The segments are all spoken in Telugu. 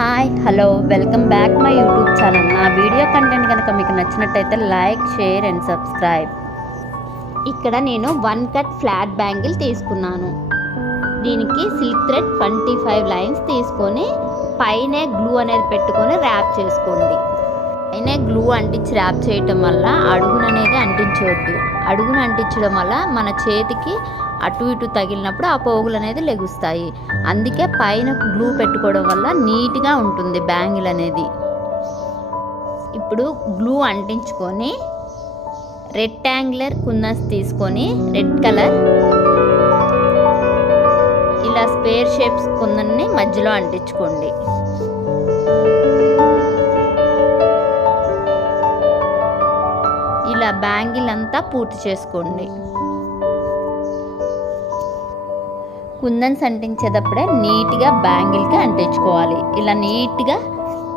Hi hello welcome back my YouTube channel. నా వీడియో కంటెంట్ కనుక మీకు నచ్చినట్టయితే లైక్ షేర్ అండ్ సబ్స్క్రైబ్. ఇక్కడ నేను 1 కట్ ఫ్లాట్ బ్యాంగిల్ తీసుకున్నాను. దీనికి సిల్క్ థ్రెడ్ 25 లైన్స్ తీసుకొని పైన గ్లూ అనేది పెట్టుకొని ర్యాప్ చేసుకోండి. పైన గ్లూ అంటించి ర్యాప్ చేయటం వల్ల అడుగున అనేది అంటించవద్దు. అడుగున అంటించడం వల్ల మన చేతికి అటు ఇటు తగిలినప్పుడు ఆ పోగులు అనేది లెగుస్తాయి. అందుకే పైన గ్లూ పెట్టుకోవడం వల్ల నీట్గా ఉంటుంది బ్యాంగిల్ అనేది. ఇప్పుడు గ్లూ అంటించుకొని రెక్టాంగులర్ కుందన్స్ తీసుకొని రెడ్ కలర్ ఇలా స్క్వేర్ షేప్స్ కుందన్ని మధ్యలో అంటించుకోండి. ఇలా బ్యాంగిల్ అంతా పూర్తి చేసుకోండి. కుందన్స్ అంటించేటప్పుడే నీట్గా బ్యాంగిల్కి అంటించుకోవాలి. ఇలా నీట్గా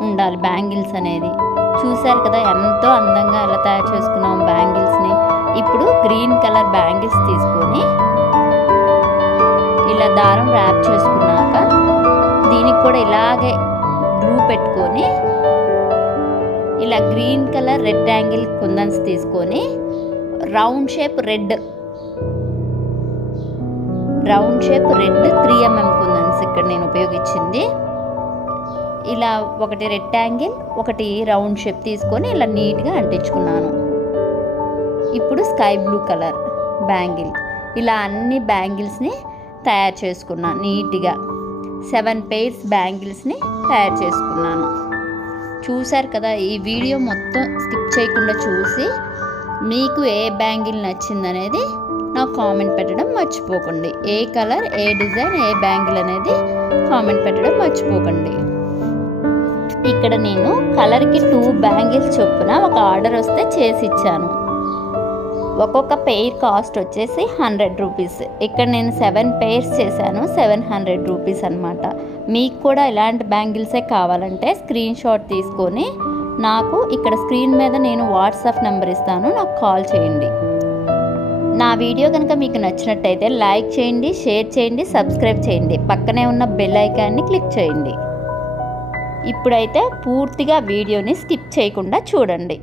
ఉండాలి బ్యాంగిల్స్ అనేది. చూసారు కదా ఎంతో అందంగా ఎలా తయారు చేసుకున్నాం బ్యాంగిల్స్ని. ఇప్పుడు గ్రీన్ కలర్ బ్యాంగిల్స్ తీసుకొని ఇలా దారం ర్యాప్ చేసుకున్నాక దీనికి కూడా ఇలాగే గ్లూ పెట్టుకొని ఇలా గ్రీన్ కలర్ రెక్టాంగిల్ కుందన్స్ తీసుకొని రౌండ్ షేప్ రెడ్ 3 mm కుందన్స్ ఇక్కడ నేను ఉపయోగించింది. ఇలా ఒకటి రెక్టాంగిల్ ఒకటి రౌండ్ షేప్ తీసుకొని ఇలా నీట్గా అంటించుకున్నాను. ఇప్పుడు స్కై బ్లూ కలర్ బ్యాంగిల్ ఇలా అన్ని బ్యాంగిల్స్ని తయారు చేసుకున్నాను. నీట్గా 7 pairs బ్యాంగిల్స్ని తయారు చేసుకున్నాను. చూసారు కదా, ఈ వీడియో మొత్తం స్కిప్ చేయకుండా చూసి మీకు ఏ బ్యాంగిల్ నచ్చిందనేది నాకు కామెంట్ పెట్టడం మర్చిపోకండి. ఏ కలర్ ఏ డిజైన్ ఏ బ్యాంగిల్ అనేది కామెంట్ పెట్టడం మర్చిపోకండి. ఇక్కడ నేను కలర్కి 2 బ్యాంగిల్స్ చొప్పున ఒక ఆర్డర్ వస్తే చేసి ఇచ్చాను. ఒక్కొక్క పెయిర్ కాస్ట్ వచ్చేసి 100 రూపీస్. ఇక్కడ నేను 7 pairs చేశాను, 700 రూపీస్ అనమాట. మీకు కూడా ఇలాంటి బ్యాంగిల్సే కావాలంటే స్క్రీన్ షాట్ తీసుకొని నాకు ఇక్కడ స్క్రీన్ మీద నేను వాట్సాప్ నెంబర్ ఇస్తాను, నాకు కాల్ చేయండి. నా వీడియో కనుక మీకు నచ్చినట్టయితే లైక్ చేయండి, షేర్ చేయండి, సబ్స్క్రైబ్ చేయండి. పక్కనే ఉన్న బెల్ ఐకాన్ని క్లిక్ చేయండి. ఇప్పుడైతే పూర్తిగా వీడియోని స్కిప్ చేయకుండా చూడండి.